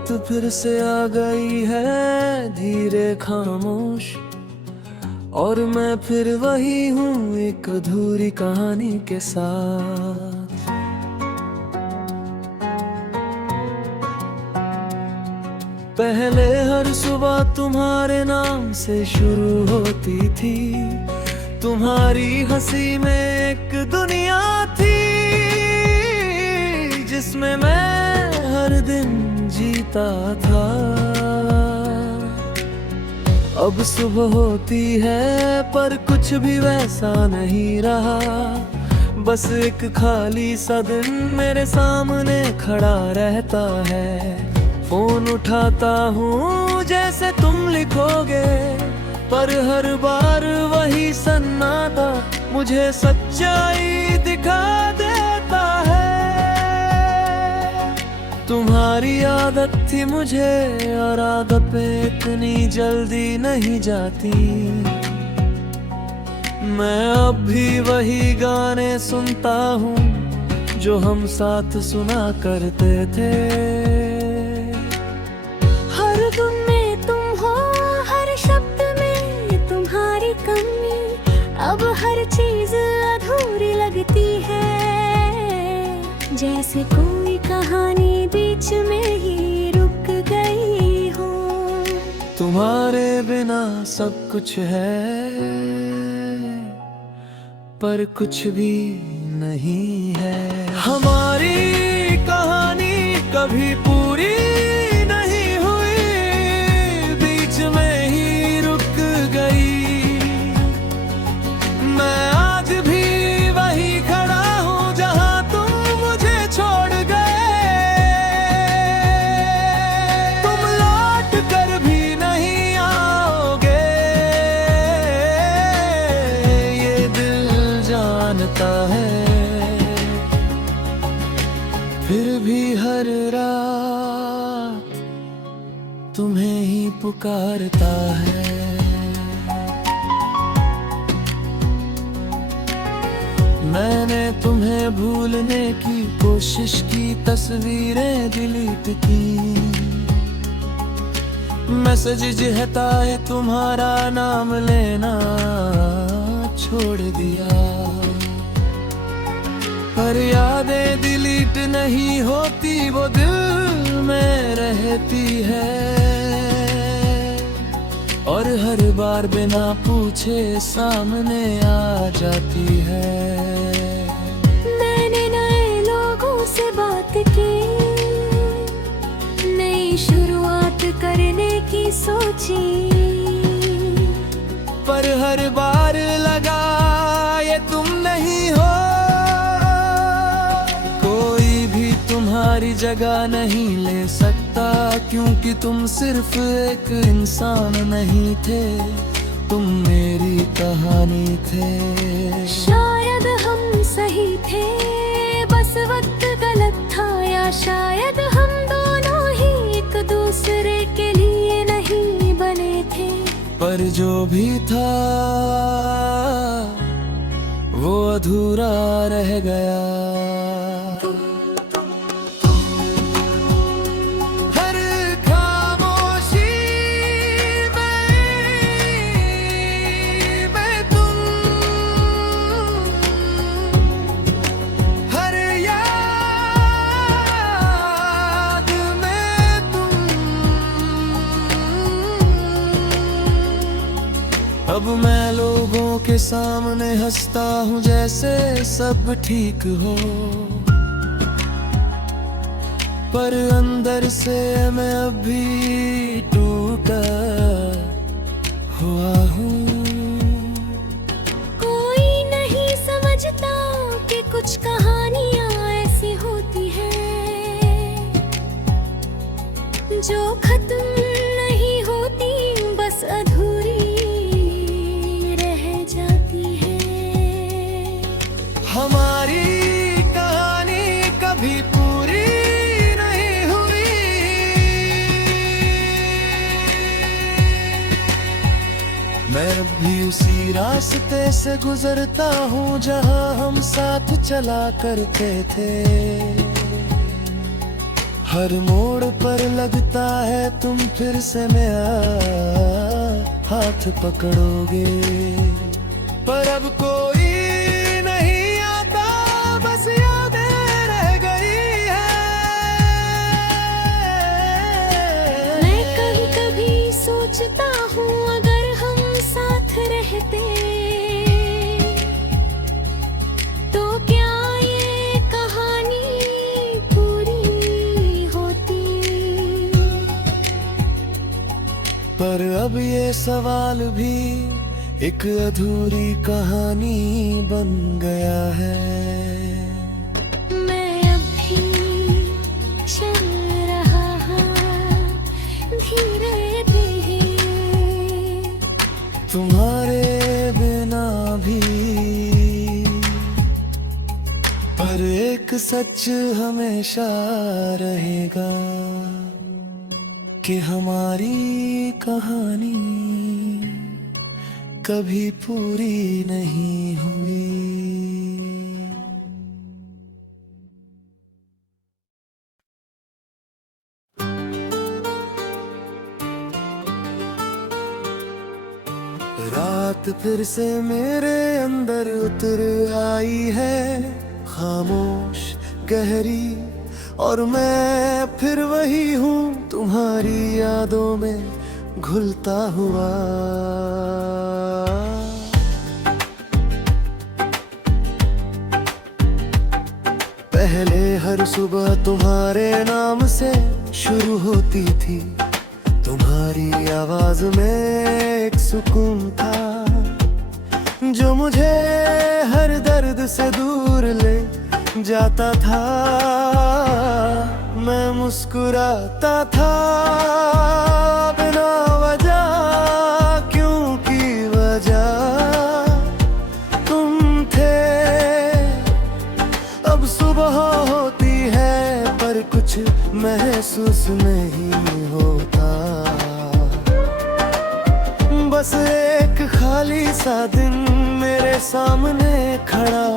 रात फिर से आ गई है धीरे खामोश, और मैं फिर वही हूँ एक अधूरी कहानी के साथ। पहले हर सुबह तुम्हारे नाम से शुरू होती थी, तुम्हारी हंसी में एक दुनिया थी जिसमें मैं हर दिन जीता था। अब सुबह होती है पर कुछ भी वैसा नहीं रहा, बस एक खाली सा दिन मेरे सामने खड़ा रहता है। फोन उठाता हूँ जैसे तुम लिखोगे, पर हर बार वही सन्नाटा मुझे सच्चाई दिखा देता है। तुम्हारी आदत थी मुझे, और आदतें इतनी जल्दी नहीं जाती। मैं अब भी वही गाने सुनता हूँ जो हम साथ सुना करते थे। हर धुन में तुम हो, हर शब्द में तुम्हारी कमी, अब हर चीज अधूरी लगती है। जैसे कोई कहानी बीच में ही रुक गई हो। तुम्हारे बिना सब कुछ है पर कुछ भी नहीं है। हमारी कहानी कभी पूरी नहीं हुई, बीच में ही रुक गई। मैं आज भी वही खड़ा हूँ जहाँ तुम मुझे छोड़ गए। तुम लौट कर भी नहीं आओगे, ये दिल जानता है। फिर भी हर रात तुम्हें ही पुकारता है। मैंने तुम्हें भूलने की कोशिश की, तस्वीरें डिलीट की, मैसेज हटाए तुम्हारा नाम लेना छोड़ दिया। पर यादें डिलीट नहीं होती, वो दिल में रहती है। और हर बार बिना पूछे सामने आ जाती है। मैंने नए लोगों से बात की, नई शुरुआत करने की सोची, पर हर बार लगा ये तुम नहीं हो। कोई भी तुम्हारी जगह नहीं ले सकता, क्योंकि तुम सिर्फ एक इंसान नहीं थे, तुम मेरी कहानी थे। शायद हम सही थे, बस वक्त गलत था, या शायद हम दोनों ही एक दूसरे के लिए नहीं बने थे। पर जो भी था वो अधूरा रह गया। हर खामोशी में तुम, हर याद में तुम। अब मैं लोगों के सामने हंसता हूँ जैसे सब ठीक हो, पर अंदर से मैं अब भी टूटा हुआ हूँ। कोई नहीं समझता कि कुछ कहानियां ऐसी होती हैं जो खत्म नहीं होती, बस अधूरी रह जाती है। हमारी कहानी कभी पूरी नहीं हुई, मैं अब भी उसी रास्ते से गुजरता हूँ जहाँ हम साथ चला करते थे। हर मोड़ पर लगता है तुम फिर से मेरा हाथ पकड़ोगे, पर अब कोई नहीं आता, बस यादें रह गई है। मैं कभी कभी सोचता हूँ अगर हम साथ रहते तो क्या ये कहानी पूरी होती। पर अब ये सवाल भी एक अधूरी कहानी बन गया है। मैं अब भी चल रहा हूँ धीरे धीरे, तुम्हारे बिना भी, पर एक सच हमेशा रहेगा कि हमारी कहानी कभी पूरी नहीं हुई। रात फिर से मेरे अंदर उतर आई है, खामोश गहरी, और मैं फिर वही हूँ तुम्हारी यादों में घुलता हुआ। पहले हर सुबह तुम्हारे नाम से शुरू होती थी, तुम्हारी आवाज में एक सुकून था जो मुझे हर दर्द से दूर ले जाता था। मैं मुस्कुराता था बिना वजह, क्योंकि वजह तुम थे। अब सुबह होती है पर कुछ महसूस नहीं होता, बस एक खाली सा दिन मेरे सामने खड़ा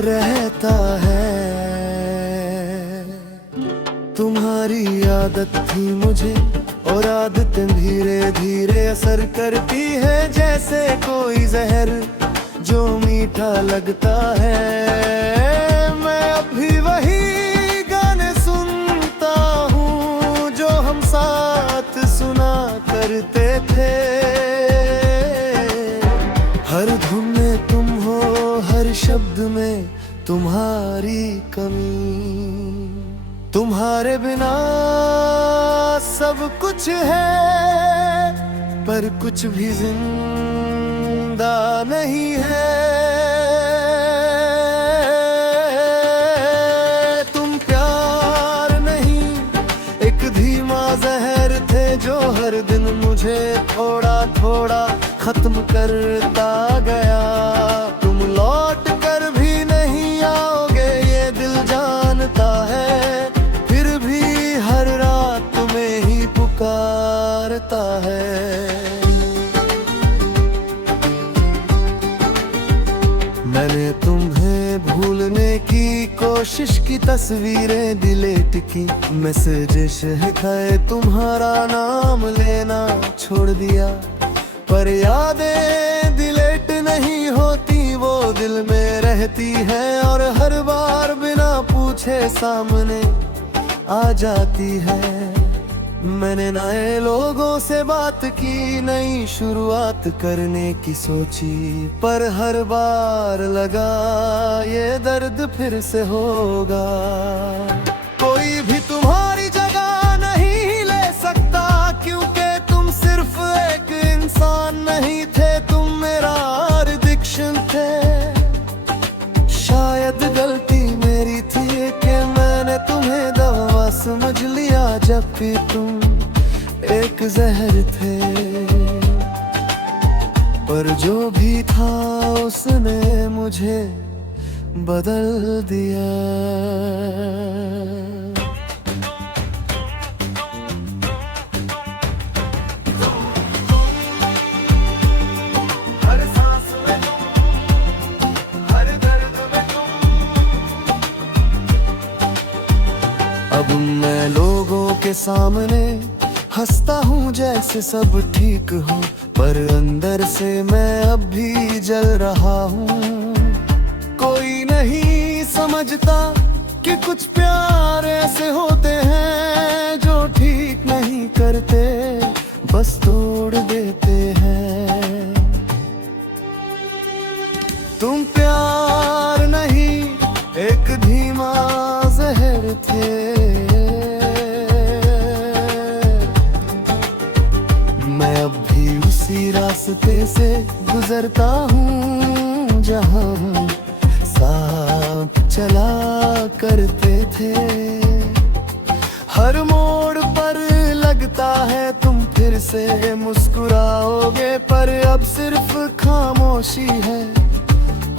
रहता है। तुम्हारी आदत थी मुझे, और आदतें धीरे धीरे असर करती है, जैसे कोई जहर जो मीठा लगता है। मैं अब भी वही गाने सुनता हूँ जो हम साथ सुना करते थे। हर धुन में तुम हो, हर शब्द में तुम्हारी कमी, तुम्हारे बिना सब कुछ है पर कुछ भी जिंदा नहीं है। तुम प्यार नहीं, एक धीमा जहर थे जो हर दिन मुझे थोड़ा थोड़ा खत्म करता गया। तुम लौट कर भी नहीं आओगे ये दिल जानता है, फिर भी हर रात तुम्हें ही पुकारता है। मैंने तुम्हें भूलने की कोशिश की, तस्वीरें डिलीट की, मैसेजेस है तुम्हारा नाम लेना छोड़ दिया, पर यादें डिलीट नहीं होती, वो दिल में रहती है और हर बार बिना पूछे सामने आ जाती है। मैंने नए लोगों से बात की, नई शुरुआत करने की सोची, पर हर बार लगा ये दर्द फिर से होगा। कोई भी तुम्हारी जगह नहीं ले सकता, क्योंकि तुम सिर्फ एक इंसान नहीं थे, तुम मेरा एडिक्शन थे। शायद गलती मेरी थी कि मैंने तुम्हें दवा समझ लिया, जब भी तुम एक जहर थे। पर जो भी था उसने मुझे बदल दिया। अब मैं सामने हंसता हूँ जैसे सब ठीक हो, पर अंदर से मैं अब भी जल रहा हूँ। कोई नहीं समझता कि कुछ प्यार ऐसे होते हैं जो ठीक नहीं करते, बस तोड़ देते हैं। तुम प्यार नहीं एक धीमा जहर थे, मैं अब भी उसी रास्ते से गुजरता हूँ जहाँ सांप चला करते थे। हर मोड़ पर लगता है तुम फिर से मुस्कुराओगे, पर अब सिर्फ खामोशी है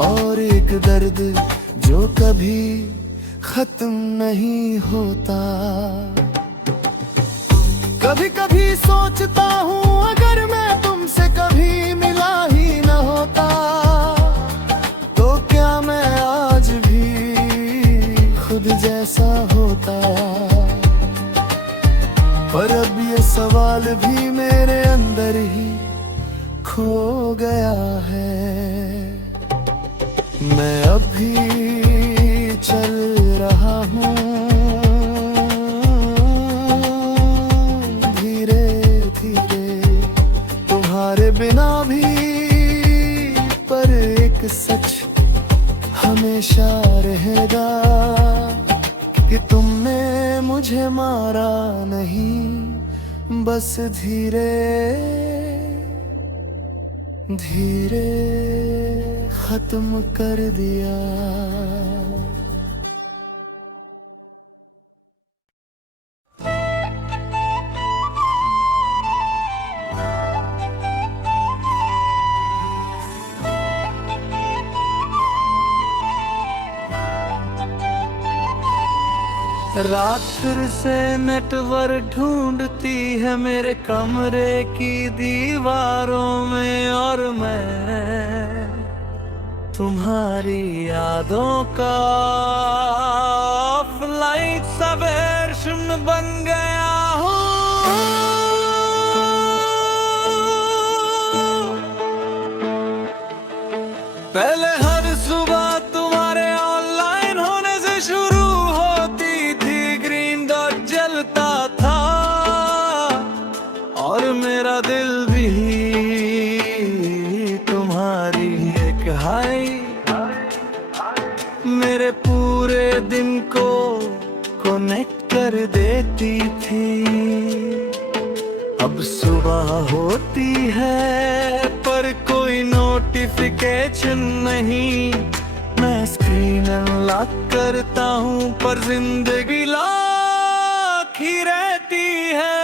और एक दर्द जो कभी खत्म नहीं होता। कभी कभी सोचता हूँ अगर मैं तुमसे कभी मिला ही न होता, तो क्या मैं आज भी खुद जैसा होता। पर अब ये सवाल भी मेरे अंदर ही खो गया है। मैं अब भी चल रहा हूँ धीरे धीरे तुम्हारे बिना भी, पर एक सच हमेशा रहेगा कि तुमने मुझे मारा नहीं, बस धीरे धीरे खत्म कर दिया। रात फिर से नेटवर्क ढूंढती है मेरे कमरे की दीवारों में, और मैं तुम्हारी यादों का ऑफलाइन सा वर्जन बन गया हूँ। पहले हर सुबह तुम्हारे ऑनलाइन होने से शुरू होती थी, ग्रीन डॉट जलता था और मेरा दिल भी तुम्हारी एक हाय मेरे पूरे दिन को कनेक्ट कर देती थी। अब सुबह होती है पर कोई नोटिफिकेशन नहीं, मैं स्क्रीन अनलॉक करता हूँ पर जिंदगी लॉक ही रहती है।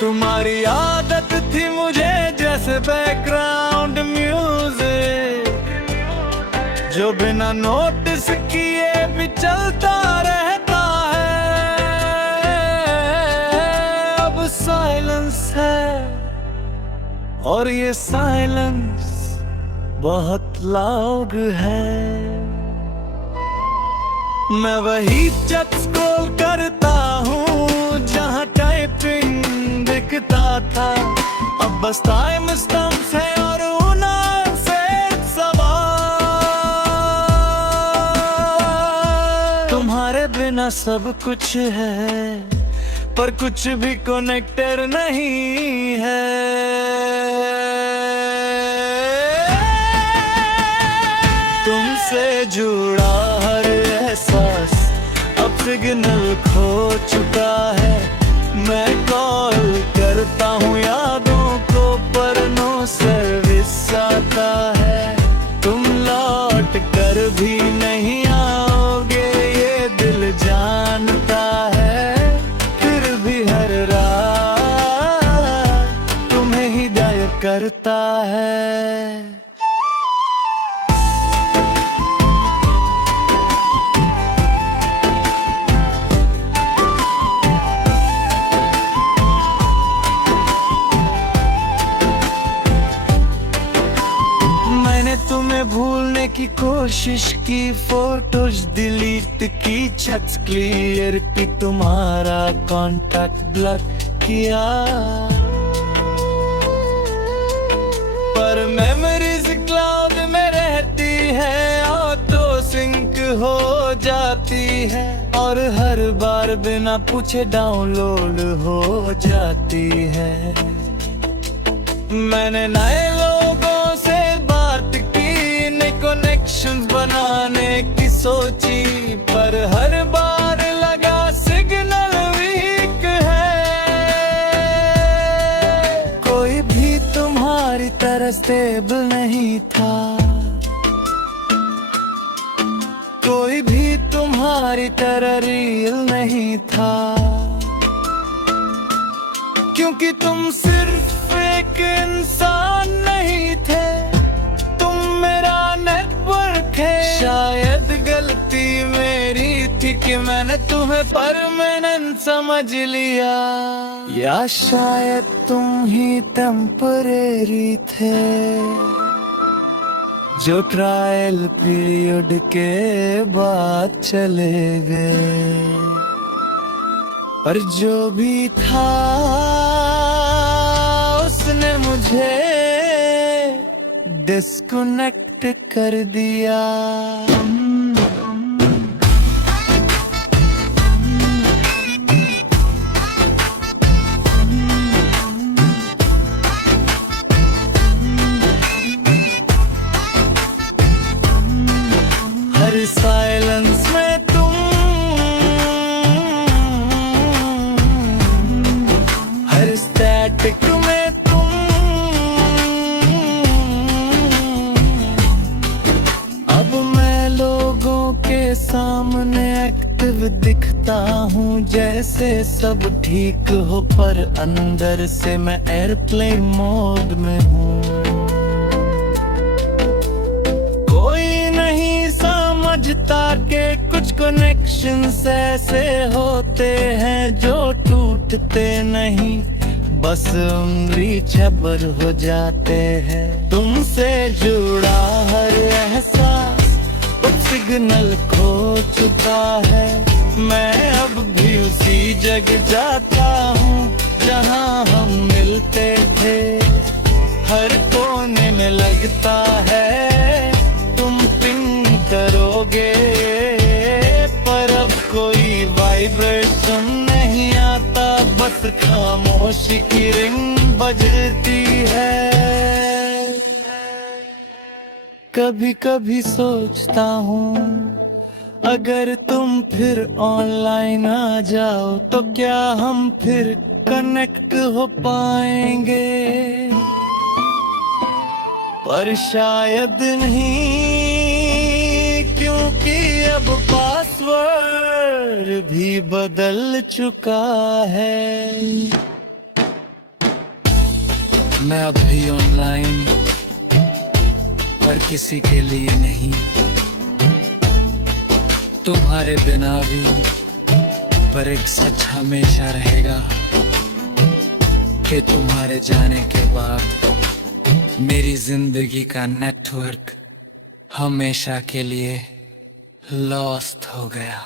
तुम्हारी आदत थी मुझे जैसे बैकग्राउंड म्यूजिक, जो बिना नोटिस किए भी चलता रहता है। अब साइलेंस है और ये साइलेंस बहुत लाउड है। मैं वही चैट स्क्रॉल करता हूँ जहाँ टाइपिंग दिखता था, अब बस टाइम स्टम्प्स है और उनसे सवाल। तुम्हारे बिना सब कुछ है पर कुछ भी कनेक्टेड नहीं है। तुमसे जुड़ा हर एहसास अब सिग्नल खो चुका है। मैं कॉल करता हूँ यादों को पर नो सर्विस आता है। तुम लौट कर भी नहीं आओगे ये दिल जानता है, फिर भी हर रात तुम्हें हिदायत करता है। तुम्हें भूलने की कोशिश कोशिश की, फोटोज डिलीट की, चैट्स क्लियर की, तुम्हारा कांटेक्ट ब्लॉक किया, पर मेमोरीज क्लाउड में रहती है, ऑटो सिंक हो जाती है, और हर बार बिना पूछे डाउनलोड हो जाती है। मैंने नए लोगों से बात की, नए कनेक्शंस बनाने की सोची, पर हर बार लगा सिग्नल वीक है। कोई भी तुम्हारी तरह स्टेबल नहीं था, कोई भी तुम्हारी तरह रियल नहीं था, क्योंकि तुम सिर्फ एक इंसान नहीं थे, तुम मेरा नेटवर्क है। शायद गलती मेरी थी कि मैंने तुम्हें परमानेंट समझ लिया, या शायद तुम ही टेम्परेरी थे, जो ट्रायल पीरियड के बाद चले गए। पर जो भी था उसने मुझे डिस्कनेक्ट कर दिया। हर साइलेंस में तुम, हर स्टैटिक में तुम, अब मैं लोगों के सामने एक्टिव दिखता हूँ, जैसे सब ठीक हो, पर अंदर से मैं एयरप्लेन मोड में हूँ। समझता के कुछ कनेक्शंस ऐसे होते हैं जो टूटते नहीं, बस रीचेबल हो जाते हैं। तुमसे जुड़ा हर एहसास अब सिग्नल खो चुका है, मैं अब भी उसी जगह जाता हूँ जहाँ हम मिलते थे। हर कोने में लगता है तुम पिंग करोगे, पर अब कोई वाइब्रेशन नहीं आता, बस खामोशी की रिंग बजती है। कभी कभी सोचता हूँ अगर तुम फिर ऑनलाइन आ जाओ तो क्या हम फिर कनेक्ट हो पाएंगे, पर शायद नहीं, क्योंकि अब पासवर्ड भी बदल चुका है। मैं अब भी ऑनलाइन, पर किसी के लिए नहीं, तुम्हारे बिना भी, पर एक सच हमेशा रहेगा कि तुम्हारे जाने के बाद मेरी जिंदगी का नेटवर्क हमेशा के लिए लॉस्ट हो गया।